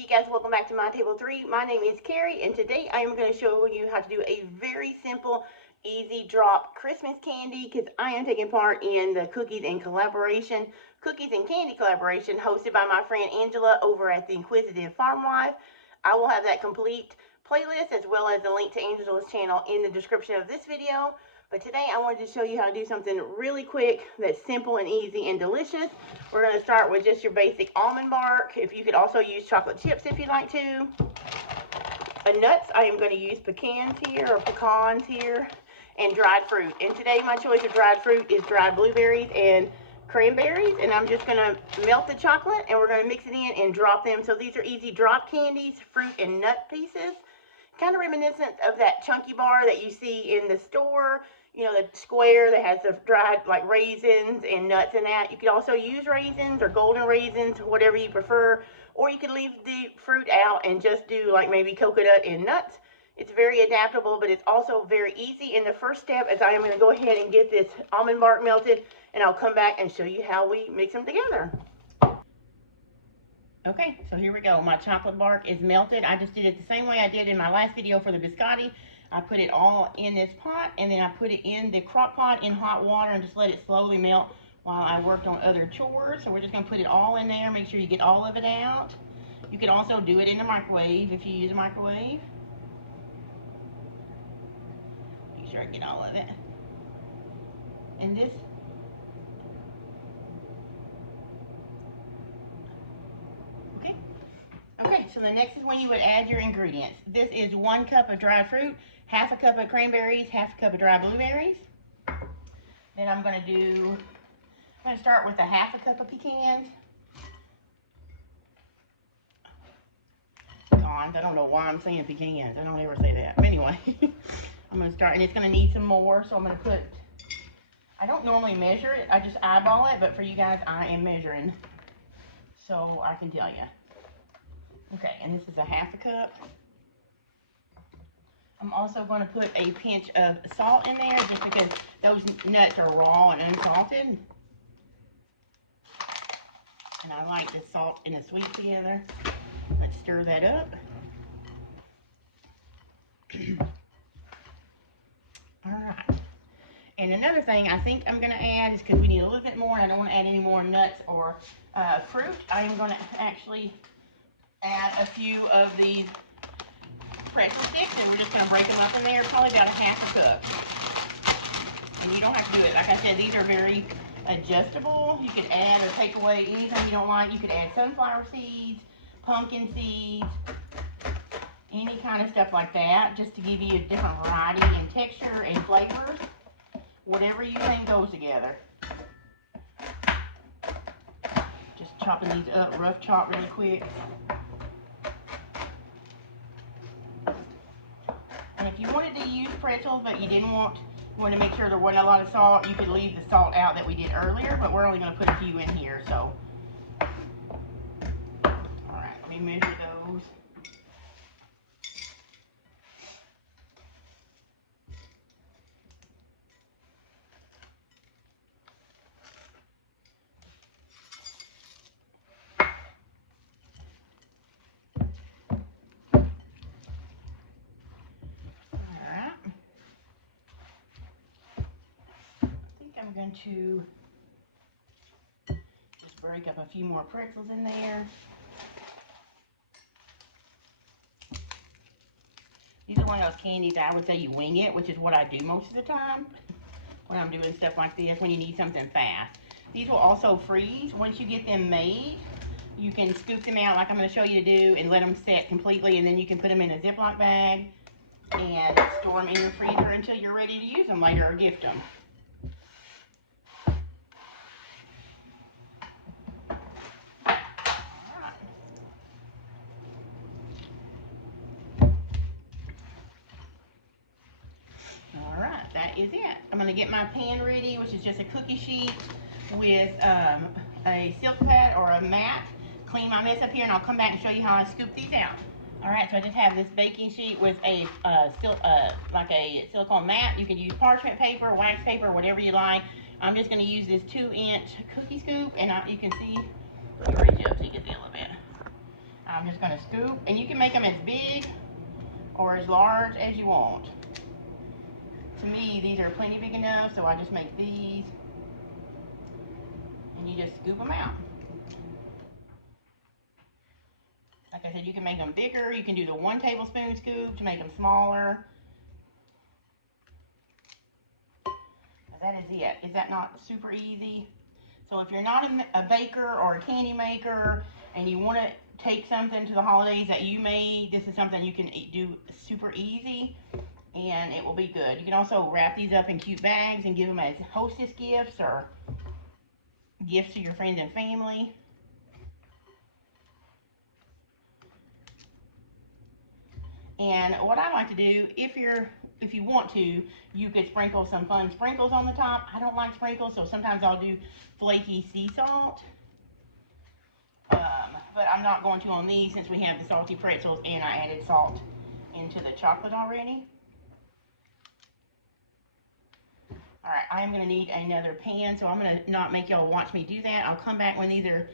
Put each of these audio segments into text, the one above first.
you guys, welcome back to My Table 3. My name is Carrie, and today I am going to show you how to do a very simple, easy drop Christmas candy, because I am taking part in the cookies and candy collaboration hosted by my friend Angela over at the Inquisitive Farm Wife. I will have that complete playlist as well as a link to Angela's channel in the description of this video. But today I wanted to show you how to do something really quick that's simple and easy and delicious. We're going to start with just your basic almond bark. If you could also use chocolate chips if you'd like to. Nuts, I am going to use pecans here and dried fruit. And today my choice of dried fruit is dried blueberries and cranberries. And I'm just going to melt the chocolate and we're going to mix it in and drop them. So these are easy drop candies, fruit and nut pieces. Kind of reminiscent of that chunky bar that you see in the store. You know, the square that has the dried like raisins and nuts in that. You could also use raisins or golden raisins, whatever you prefer. Or you could leave the fruit out and just do like maybe coconut and nuts. It's very adaptable, but it's also very easy. And the first step is I am going to go ahead and get this almond bark melted, and I'll come back and show you how we mix them together. Okay, so here we go. My chocolate bark is melted. I just did it the same way I did in my last video for the biscotti. I put it all in this pot, and then I put it in the crock pot in hot water and just let it slowly melt while I worked on other chores. So we're just going to put it all in there. Make sure you get all of it out. You can also do it in the microwave if you use a microwave. Make sure I get all of it. And this Okay, so the next is when you would add your ingredients. This is 1 cup of dried fruit, half a cup of cranberries, half a cup of dried blueberries. Then I'm going to start with a half a cup of pecans. Pecans, I don't know why I'm saying pecans. I don't ever say that. But anyway, I'm going to start, and it's going to need some more, so I'm going to put, I don't normally measure it, I just eyeball it, but for you guys, I am measuring, so I can tell you. Okay, and this is a half a cup. I'm also going to put a pinch of salt in there just because those nuts are raw and unsalted. And I like the salt and the sweet together. Let's stir that up. Alright. And another thing I think I'm going to add is, because we need a little bit more and I don't want to add any more nuts or fruit, I am going to actually add a few of these pretzel sticks, and we're just going to break them up in there, probably about a half a cup. And you don't have to do it. Like I said, these are very adjustable. You could add or take away anything you don't like. You could add sunflower seeds, pumpkin seeds, any kind of stuff like that, just to give you a different variety in texture and flavors. Whatever you think goes together. Just chopping these up, rough chop really quick. And if you wanted to use pretzels, but you want to make sure there wasn't a lot of salt, you could leave the salt out that we did earlier, but we're only going to put a few in here, so. Alright, let me measure those. I'm going to just break up a few more pretzels in there. These are one of those candies I would say you wing it, which is what I do most of the time when I'm doing stuff like this, when you need something fast. These will also freeze. Once you get them made, you can scoop them out like I'm going to show you to do and let them set completely, and then you can put them in a Ziploc bag and store them in your freezer until you're ready to use them later or gift them. Alright, that is it. I'm going to get my pan ready, which is just a cookie sheet with a silk pad or a mat. Clean my mess up here, and I'll come back and show you how I scoop these out. Alright, so I just have this baking sheet with a like a silicone mat. You can use parchment paper, wax paper, whatever you like. I'm just going to use this 2-inch cookie scoop, and you can see, let me reach up so you can see a little bit. I'm just going to scoop, and you can make them as big or as large as you want. To me, these are plenty big enough, so I just make these, and you just scoop them out. Like I said, you can make them bigger. You can do the 1 tablespoon scoop to make them smaller. That is it. Is that not super easy? So if you're not a baker or a candy maker and you want to take something to the holidays that you made, this is something you can do super easy, and it will be good. You can also wrap these up in cute bags and give them as hostess gifts or gifts to your friends and family. And what I like to do, if you want to, you could sprinkle some fun sprinkles on the top. I don't like sprinkles, so sometimes I'll do flaky sea salt. But I'm not going to on these since we have the salty pretzels and I added salt into the chocolate already. Alright, I am going to need another pan, so I'm going to not make y'all watch me do that. I'll come back when these are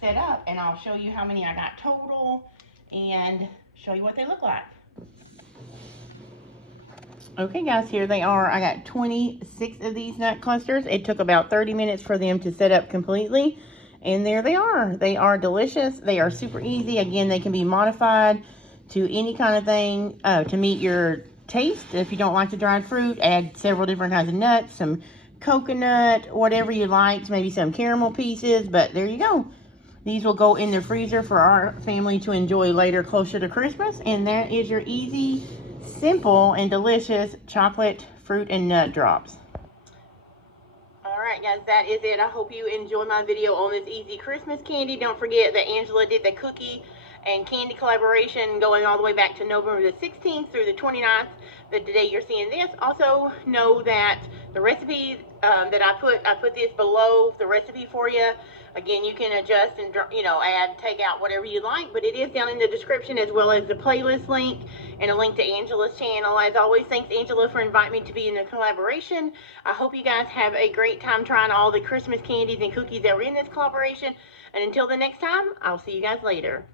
set up and I'll show you how many I got total and show you what they look like. Okay guys, here they are. I got 26 of these nut clusters. It took about 30 minutes for them to set up completely. And there they are. They are delicious. They are super easy. Again, they can be modified to any kind of thing to meet your taste. If you don't like the dried fruit, add several different kinds of nuts, some coconut, whatever you like, maybe some caramel pieces, but there you go. These will go in the freezer for our family to enjoy later closer to Christmas. And that is your easy, simple, and delicious chocolate fruit and nut drops. Alright guys, that is it. I hope you enjoyed my video on this easy Christmas candy. Don't forget that Angela did the cookie and candy collaboration going all the way back to November the 16th through the 29th, the day you're seeing this. Also know that the recipe that I put this below the recipe for you. Again, you can adjust and, add, take out whatever you like, but it is down in the description as well as the playlist link and a link to Angela's channel. As always, thanks Angela for inviting me to be in the collaboration. I hope you guys have a great time trying all the Christmas candies and cookies that were in this collaboration. And until the next time, I'll see you guys later.